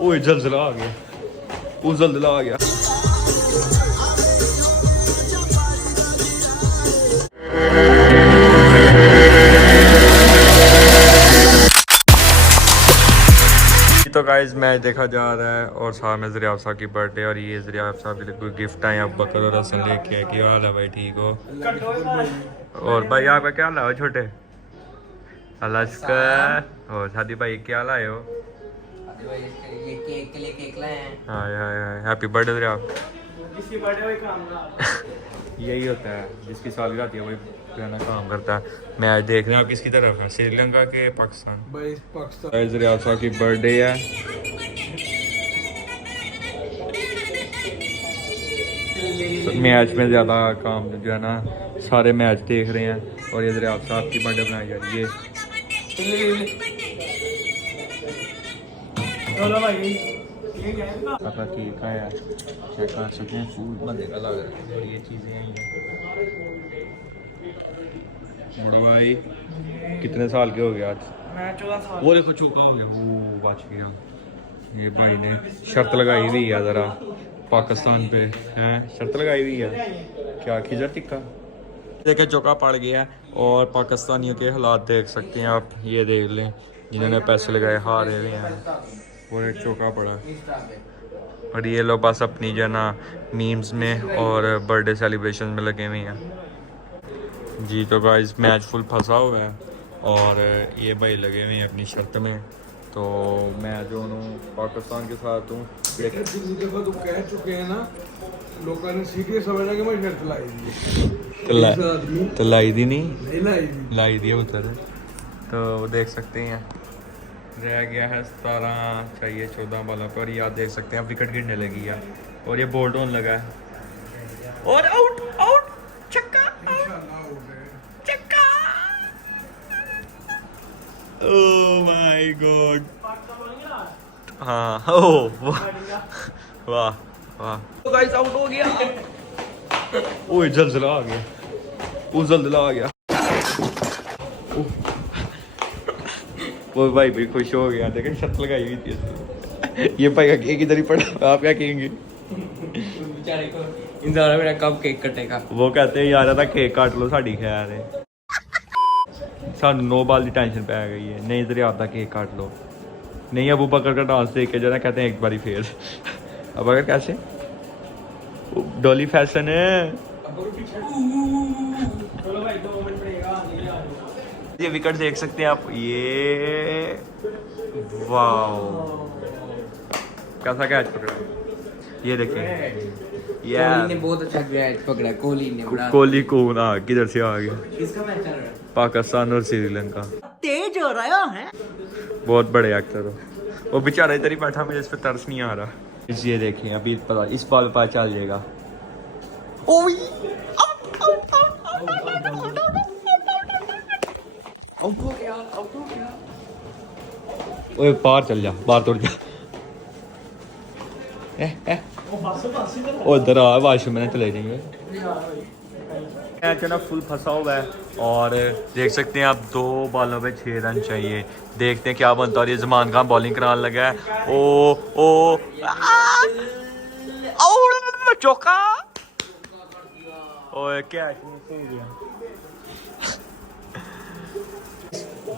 ओए जलजला आ गया, वो जलजला आ गया। तो गाइस मैच देखा जा रहा है और साथ में ज़रिया अफ़सा की बर्थडे और ये ज़रिया अफ़सा के लिए कोई गिफ्ट आए अब बकर और हसन लेके आए। क्या हाल है भाई, ठीक हो? और भाई आपका क्या हाल है छोटे? अलस्कर और शादी भाई क्या लाए हो? ये केक के लिए केक लाए हैं। हाय हाय हाय, हैप्पी बर्थडे ज़रिया। जिसकी बर्थडे वही काम ना। यही होता है, जिसकी सालगिरह आती है वही पुराना काम करता है। मैच देख रहे हैं आप किसकी तरफ है, श्रीलंका के पाकिस्तान? भाई पाकिस्तान ज़रिया अफ़सा की बर्थडे है। मैच में ज़्यादा काम जो है ना, सारे मैच देख रहे हैं और ये ज़रिया अफ़सा की बर्थडे बनाई जा रही है। चलो भाई ये क्या है ना? पापा केक आया, चेक कर सकते हैं, फूल बंदे का लग रहा है और ये चीज़ें आई हैं। बड़े भाई कितने साल के हो गए आज? मैं 14 साल। वो देखो चौका हो गया, वो बच गया। ये भाई ने शर्त लगाई हुई है ज़रा पाकिस्तान पे, हैं शर्त लगाई हुई है क्या? खिजर टिक्का देखे चौका पड़ गया और पाकिस्तानियों के हालात देख सकते हैं आप, ये देख लें जिन्होंने पैसे लगाए हारे हुए हैं और एक चौका पड़ा। और ये लोग बस अपनी जो है ना मीम्स में और बर्थडे सेलिब्रेशन में लगे हुए हैं जी। तो गाइस मैच फुल फंसा हुआ है और ये भाई लगे हुए हैं अपनी शर्त में। तो मैं जो हूँ पाकिस्तान के साथ हूँ। देखो तुम कह चुके हैं ना, लोगों ने सीरियस समझा कि मैं शर्त लाई दी। तो लाई दी नहीं, नहीं लाई दी। लाई दिया उधर। तो देख सकते हैं रह गया है 17 चाहिए 14 बॉलों पर, याद देख सकते हैं विकेट गिरने लगी है और ये बोल्ड होने लगा है और आउट आउट छक्का छक्का। ओह माय गॉड, हाँ ओह वाह वाह, तो गाइस आउट हो गया। ओए जलजला आ गया, वो जलजला आ गया। वो भाई भी खुश हो गया, देखें शर्त लगाई हुई थी। ये भाई का केक इधर ही पड़ा, आप क्या कहेंगे? बेचारे को इंतजार मेरा कब केक कटेगा। वो कहते हैं यार था केक काट लो साड़ी खैर है, सानू 9 बाल की टेंशन पै गई है। नहीं इधर आता केक काट लो, नहीं अबू बकर का डांस देख के जरा कहते हैं एक बारी फिर। अब अगर कैसे डॉली फैशन है। चलो भाई 2 मिनट पड़ेगा। ये विकेट देख सकते हैं आप, ये वाओ कैसा कैच पकड़ा, ये देखें कोहली ने बहुत अच्छा कैच पकड़ा। कोहली ने बड़ा कोहली को ना किधर से आ गया। किसका मैच चल रहा है? पाकिस्तान और श्रीलंका। तेज हो रहा है। बहुत बड़े एक्टर हो, वो बेचारा इधर ही बैठा, मुझे इस पे तरस नहीं आ रहा। ये देखें अभी पता इस बाल पे पता चल जाएगा। ओए बाहर चल जा, बाहर तोड़ जा। उधर आ वाशरूम में चले जाएंगे। मैच है ना फुल फंसा हुआ है और देख सकते हैं आप 2 बॉलों पे 6 रन चाहिए। देखते हैं क्या बनता है। और ये ज़मान खान बॉलिंग कराने लगा है। ओ ओ चौका, ओए क्या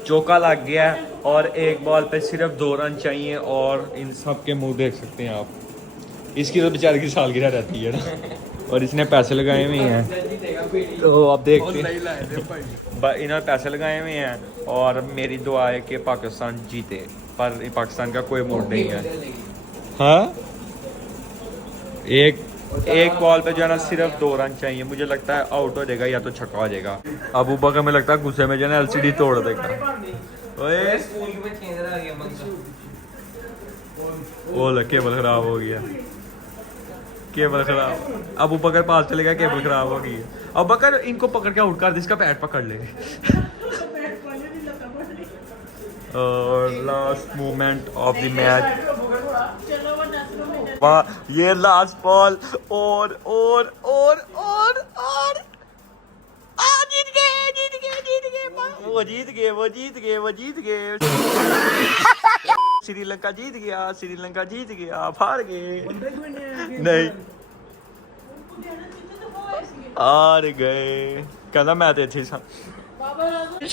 चौका लग गया है और एक बॉल पे सिर्फ 2 रन चाहिए और इन सब के मुंह देख सकते हैं आप। इसकी तो बेचारे की सालगिरह रहती है ना और इसने पैसे लगाए हुए हैं, तो आप देखते हैं इन्होंने पैसे लगाए हुए हैं और मेरी दुआ है कि पाकिस्तान जीते, पर पाकिस्तान का कोई मूड नहीं है। हाँ एक बॉल पे जो है ना सिर्फ 2 रन चाहिए, मुझे लगता है आउट हो जाएगा या तो छक्का हो जाएगा। अबू बकर में लगता है गुस्से में जो है ना LCD तोड़ देगा। ओए वो केबल खराब हो गया, केबल खराब। अबू बकर पास चले गया, केबल खराब हो गई। अब बकर इनको पकड़ के आउट कर दे, इसका पैड पकड़ ले। और last moment of the match, ये लास्ट बॉल और जीत गए वो जीत गए। श्रीलंका जीत गया, श्रीलंका जीत गया, आप हार गए नहीं, हार गए। कहना मैं तो अच्छे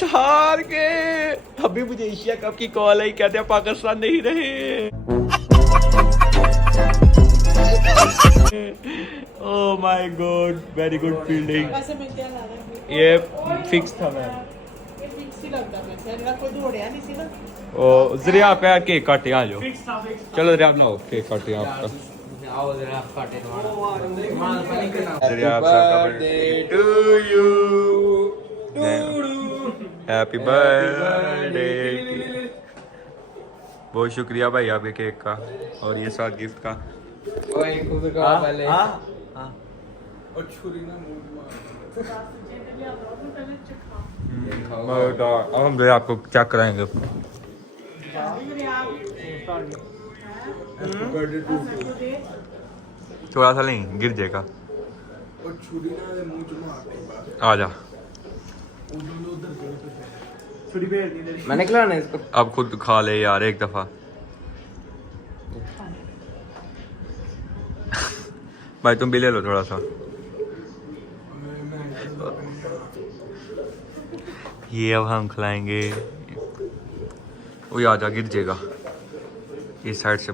हार गए। अभी मुझे एशिया कप की कॉल आई, कहते हैं पाकिस्तान नहीं रहे। Oh my God, very good fielding. ये फिक्स था मैं। ओ जरिया पे केक काटे आ जाओ। चलो जरिया बनाओ केक काटे आपका। आओ जरा काटे जरिया आपका birthday to you, happy birthday. बहुत शुक्रिया भाई आपके केक का और ये साथ गिफ्ट का। ओए खुद का पहले और छुरी ना मुंह हम जो आपको चेक कराएंगे। बर्थडे टू थोड़ा सा नहीं गिर जाएगा। और छुरी ना मुंह च मारते आ जा, छुरी पे नहीं मैंने खिलाना इसको। अब खुद खा ले यार एक दफा। भाई तुम भी ले लो थोड़ा सा। ये अब हम खिलाएंगे। वो आ जा, गिर जाएगा इस साइड से।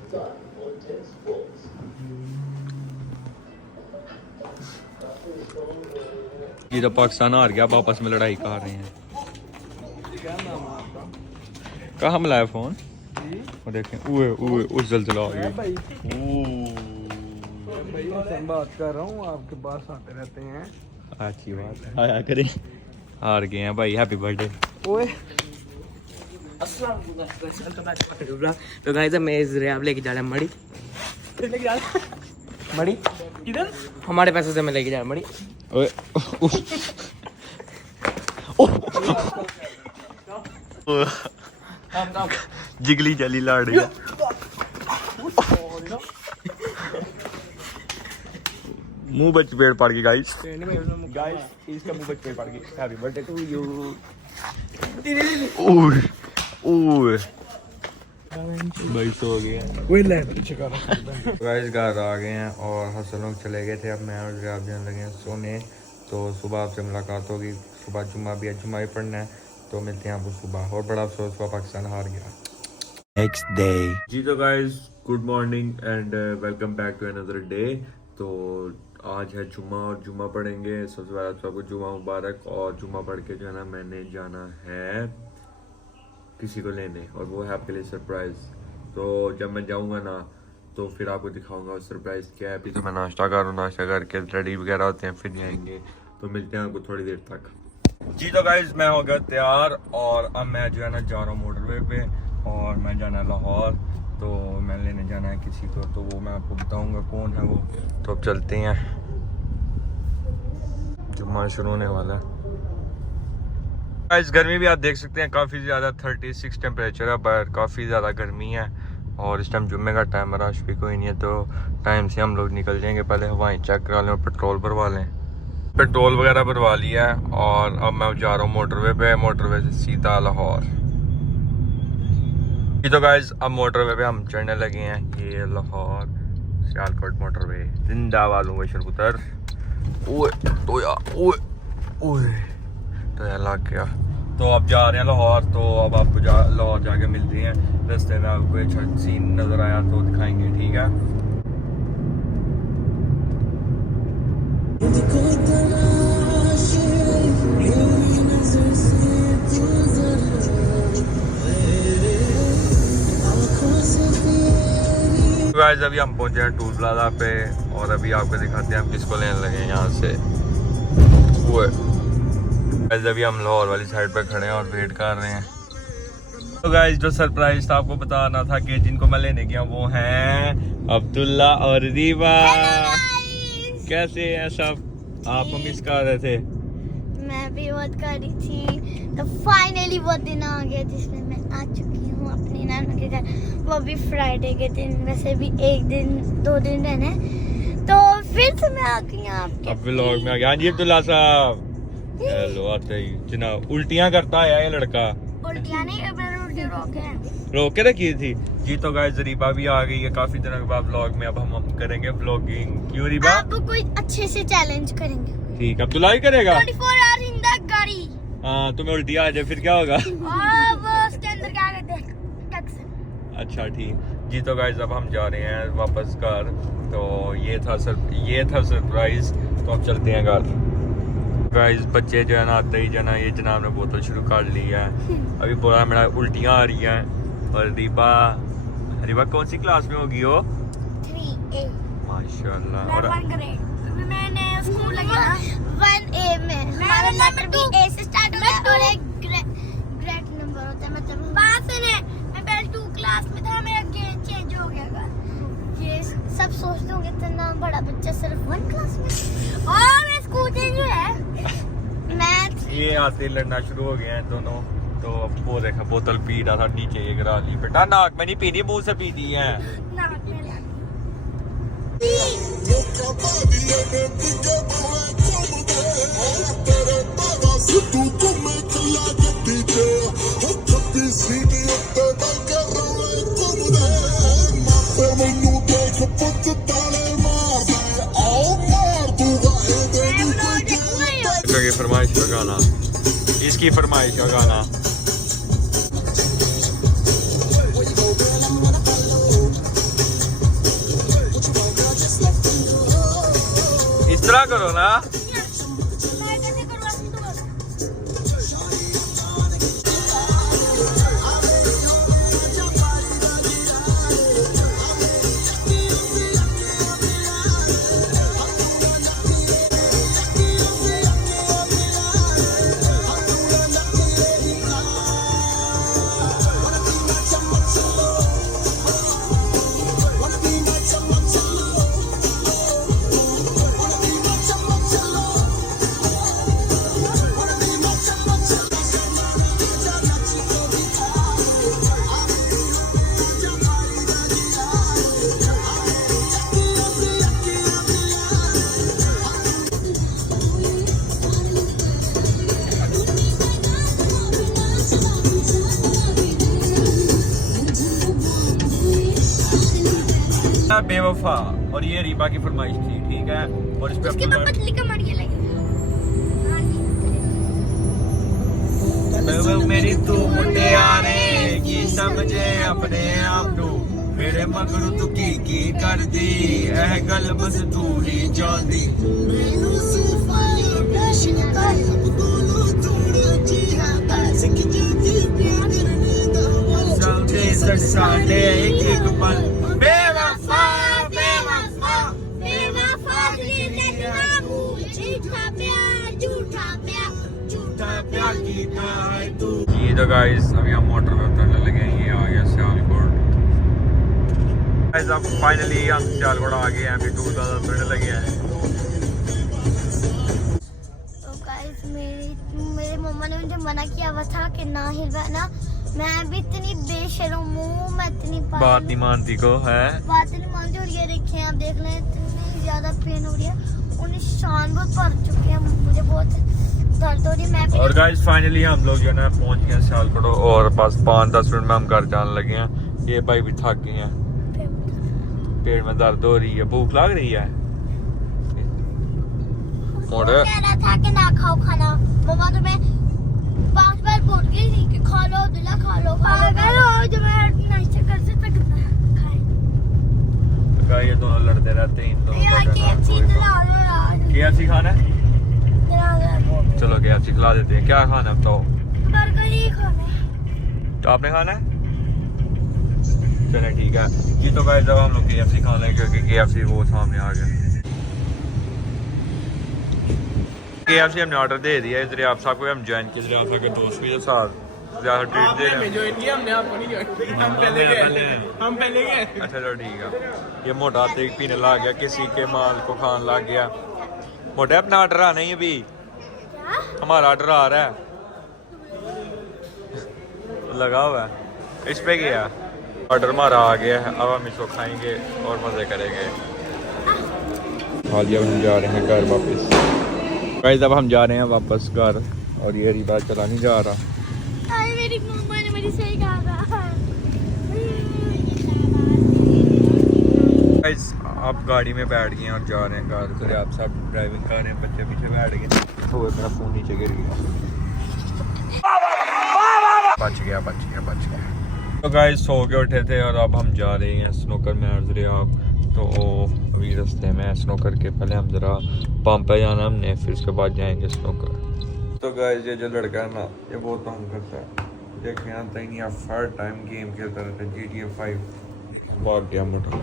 ये तो पाकिस्तान हार गया, आपस में लड़ाई कर रहे हैं। कहाँ मिलाया फोन? वो देखें, उस जलजला आ गया। भाई बात कर रहा हूँ, आपके पास आते रहते हैं। अच्छी बात है, आया करें। हार गए हैं भाई, हैप्पी बर्थडे। ओए तो गाइस मैं आप लेके जा रहा मड़ी मड़ी किधर? हमारे पैसे से मैं लेके जा रहा मड़ी। ओए जिगली जली लाड़ रही है। मुंह बच पेड़ पड़ गई गाइस, इसका मुंह बच पेड़ पड़ गई। Happy birthday to you. ओए ओए भाई सो गया। वही ले पीछे कर गाइस घर आ गए हैं और हसन लोग चले गए थे। अब मैं और आप जाने लगे हैं सोने। तो सुबह आपसे मुलाकात होगी। सुबह जुम्मा भी है, जुम्मा भी पढ़ना है, तो मिलते हैं आपको सुबह। और बड़ा अफसोस हुआ, पाकिस्तान हार गया। नेक्स्ट डे जी। तो guys good morning and welcome back to another day. तो आज है जुम्मा और जुम्मा पढ़ेंगे। सबसे पहले तो आपको जुम्मा मुबारक। और जुम्मा पढ़ के जो है ना, मैंने जाना है किसी को लेने, और वो है आपके लिए सरप्राइज। तो जब मैं जाऊंगा ना, तो फिर आपको दिखाऊंगा सरप्राइज क्या है। अभी तो मैं नाश्ता करूँ, नाश्ता करके रेडी वगैरह होते हैं, फिर जाएंगे। तो मिलते हैं आपको थोड़ी देर तक जी। तो गाइज मैं हो गया तैयार और अब मैं जो है ना जा रहा हूँ मोटरवे पे, और मैं जाना है लाहौर। तो मैं लेने जाना है किसी को, तो वो मैं आपको बताऊंगा कौन है वो। तो अब चलते हैं, जुम्मा शुरू होने वाला है। इस गर्मी भी आप देख सकते हैं, काफ़ी ज़्यादा 36 टेम्परेचर है, पर काफ़ी ज़्यादा गर्मी है। और इस टाइम जुम्मे का टाइम है, रश भी कोई नहीं है, तो टाइम से हम लोग निकल जाएंगे। पहले हवाएं चेक करा लें और पेट्रोल भरवा लें। पेट्रोल वगैरह भरवा लिया है और अब मैं जा रहा हूँ मोटरवे पे, मोटरवे से सीधा लाहौर। तो गाइज अब मोटरवे पे हम चढ़ने लगे हैं। ये लाहौर सियालकोट मोटरवे, जिंदाबाद हूँ शरपुतर। ओए टोया, ओए ओए टोया लग गया। तो अब जा रहे हैं लाहौर। तो अब आपको लाहौर जाके मिलते हैं। रास्ते में आपको अच्छा सीन नजर आया तो दिखाएंगे, ठीक है। गाइस अभी हम पहुंचे हैं टूल प्लाजा पे, और अभी आपको दिखाते हैं हम किसको लेने लगे हैं यहाँ से। वो गाइस अभी हम लाहौर वाली साइड पे खड़े हैं और वेट कर रहे हैं। तो गाइस जो सरप्राइज था आपको बताना था कि जिनको मैं लेने गया वो हैं अब्दुल्ला और रीवा। कैसे हैं सब? आप मिस कर रहे थे, मैं भी बहुत कर रही थी। तो फाइनली वो दिन आ गया जिसमें मैं आ चुकी हूँ अपनी नानू के घर, वो भी फ्राइडे के दिन। वैसे भी 1-2 दिन रहने, तो फिर से मैं आ गई आपके अब व्लॉग में आ गया। हाँ जी अब्दुल्ला साहब, हेलो। आते ही जना उल्टियाँ करता है ये लड़का। उल्टियाँ नहीं, उल्टी रोक है। रोक के रखी थी जी। तो गाइस रीबा भी आ गई है काफी दिनों के बाद व्लॉग में। अब हम करेंगे व्लॉगिंग। क्यों रीबा? आप कोई अच्छे से चैलेंज करेंगे। ठीक, अब तुलाई करेगा। 24 आवर इन द गाड़ी। हाँ, तुम्हें उल्टी आ जाए फिर क्या होगा? और वो उसके अंदर क्या कहते हैं, टक्स। अच्छा ठीक जी। तो गाइस अब हम जा रहे हैं वापस घर। तो ये था सरप्राइज। तो अब चलते हैं घर। गाइस बच्चे जो है ना आते ही जो है ना ये जनाब ने बोतल शुरू कर ली है। अभी पूरा मेरा उल्टियाँ आ रही हैं। और रीबा कौन सी क्लास में होगी वो? 3A। माशाल्लाह। और 1 ग्रेड। अभी मैंने स्कूल लगे ना 1A में। हमारा लेटर भी A से स्टार्ट होता है और एक ग्रेड नंबर होता है। मतलब बात सुने, मैं पहले 2 क्लास में था, मेरा ग्रेड चेंज हो गया। ये सब सोचते होंगे इतना बड़ा बच्चा सिर्फ 1 क्लास में। और मैं स्कूल चेंज हुआ है। मैथ ये आते लड़ना शुरू हो गए हैं दोनों। तो अब वो देखा बोतल पी रहा था नीचे ये गिरा ली। बेटा नाक में नहीं पीनी, मुंह से पीती है। नाक में की फरमाइश का गाना, इसकी फरमाइश का गाना। इस तरह करो ना। बेवफा। और ये रीबा की फरमाइश थी, ठीक है। और इस पे उसके तो पतली कमर ये लगेगा मेरी तू मुटियारे की समझे अपने आप नू मेरे मगरू तू की कर दी एह गल बस तू ही जानदी। साढ़े एक पल बेवफा बेवफा बेवफा झूठा प्यार कीता है तू। ये तो गाइस अभी हम मोटर पे उतरने लगे हैं। ये आ गया सियालकोट। गाइस अब फाइनली हम सियालकोट आ गए हैं। अभी टूर ज़्यादा उतरने लगे हैं। तो गाइस मेरे मम्मा ने मुझे मना किया हुआ था कि ना हिलवाना। मैं भी इतनी बेशर्म हूँ, मैं इतनी बात नहीं मानती को है, बात नहीं मानती। और ये देखिए आप देख लें इतनी ज्यादा पेन हो रही है और निशान बहुत पड़ चुके हैं, मुझे बहुत दर्द हो रही है। मैं और गाइस फाइनली हम लोग जो है ना पहुंच गए हैं सियालकोट और बस 5-10 मिनट में हम घर जाने लगे हैं। ये भाई भी थक गए हैं, पेट में दर्द हो रही है, भूख लग रही है। वो कह रहा था कि ना खाओ खाना। मम्मा तो मैं 5 बार बोल गई थी कि खा लो अब्दुल्ला खा लो पागल हो जो मैं नाश्ता कर से तक खाए। ये दोनों लड़ते रहते हैं। इन दोनों यार KFC दिला दो यार। KFC खाना है? दिला दो। चलो KFC खिला देते हैं। क्या खाना है बताओ? बर्गर ही खाना है। तो आपने खाना है? चले ठीक है जी। तो गाइस जब हम लोग KFC खा लें क्योंकि KFC वो सामने आ गया। KFC हमने ऑर्डर दे दिया। इधर आप सबको हम ज्वाइन किए, इधर आप सबके दोस्त भी के साथ ज्यादा ट्रीट दे रहे हैं। ज्वाइन किया हमने, आपको नहीं ज्वाइन। हम पहले गए। अच्छा चलो ठीक है। ये मोटा तेज पीने लग गया, किसी के माल को खाने लग गया। मोटा अपना ऑर्डर आना ही अभी, हमारा ऑर्डर आ रहा है, लगा हुआ है इस पे गया। ऑर्डर हमारा आ गया है, अब हम इसको खाएंगे और मजे करेंगे। हालिया हम जा रहे हैं घर वापस। गाइस अब हम जा रहे हैं वापस घर और ये रीबा चला नहीं जा रहा। मेरी मम्मा ने मुझे सही कहा था। आप गाड़ी में बैठ गए हैं और जा रहे हैं घर तो आप सब ड्राइविंग कर रहे हैं, बच्चे पीछे बैठ गए। तो मेरा फ़ोन नीचे गिर गया। बच गया। तो गाइस सो के उठे थे और अब हम जा रहे हैं स्नूकर मैच रहे आप। तो अभी रास्ते में स्नूकर के पहले हम ज़रा पंप पे जाना हमने, फिर उसके बाद जाएंगे स्नूकर। तो गाइस ये जो लड़का है ना ये बहुत तंग करता है, देखने आता ही नहीं। आप हर टाइम गेम खेलता रहता है GTA 5। भाग गया मोटर।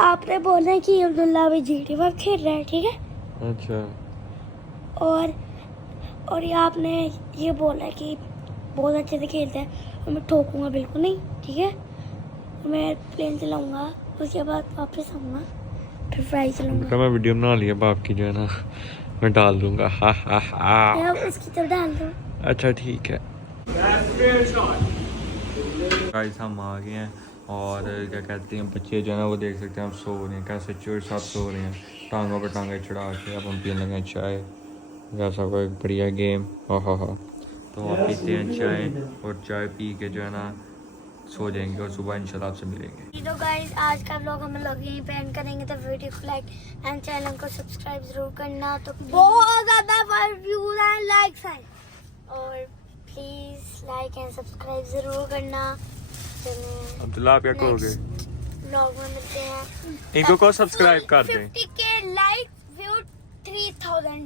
आपने बोला कि अब्दुल्ला अभी GTA 5 खेल रहा है, ठीक है? अच्छा। और ये आपने ये बोला कि बहुत अच्छे से खेलता है और मैं ठोकूंगा बिल्कुल नहीं, ठीक है? मैं प्लेन चलाऊंगा, उसके बाद वापस आऊँगा, फिर फ्राई चलाऊंगा। मैं वीडियो बना लिया बाप की जो है ना, मैं डाल दूंगा। हा हा हा। मैं आप उसकी तरफ डाल दूँ। अच्छा ठीक है। गाइस हम आ गए हैं और क्या कहते हैं बच्चे जो है ना वो देख सकते हैं हम सो रहे हैं, कैसे चोर साथ सो रहे हैं टांगों पर टांगे चढ़ा के। अब हम पीने लगे हैं चाय, वैसा कोई बढ़िया गेम। हा। तो आप पीते हैं चाय और चाय पी के जो है ना सो जाएंगे और सुबह इंशाल्लाह आपसे मिलेंगे। तो गाइस आज का व्लॉग हम लोग यहीं पे एंड करेंगे। तो वीडियो को लाइक एंड चैनल को सब्सक्राइब जरूर करना। तो बहुत ज्यादा व्यूज एंड लाइक्स हैं और प्लीज लाइक एंड सब्सक्राइब जरूर करना। चलिए अब्दुल्ला आप क्या कहोगे? व्लॉग में मिलते हैं। इनको को सब्सक्राइब कर दें। 50K like view 3000।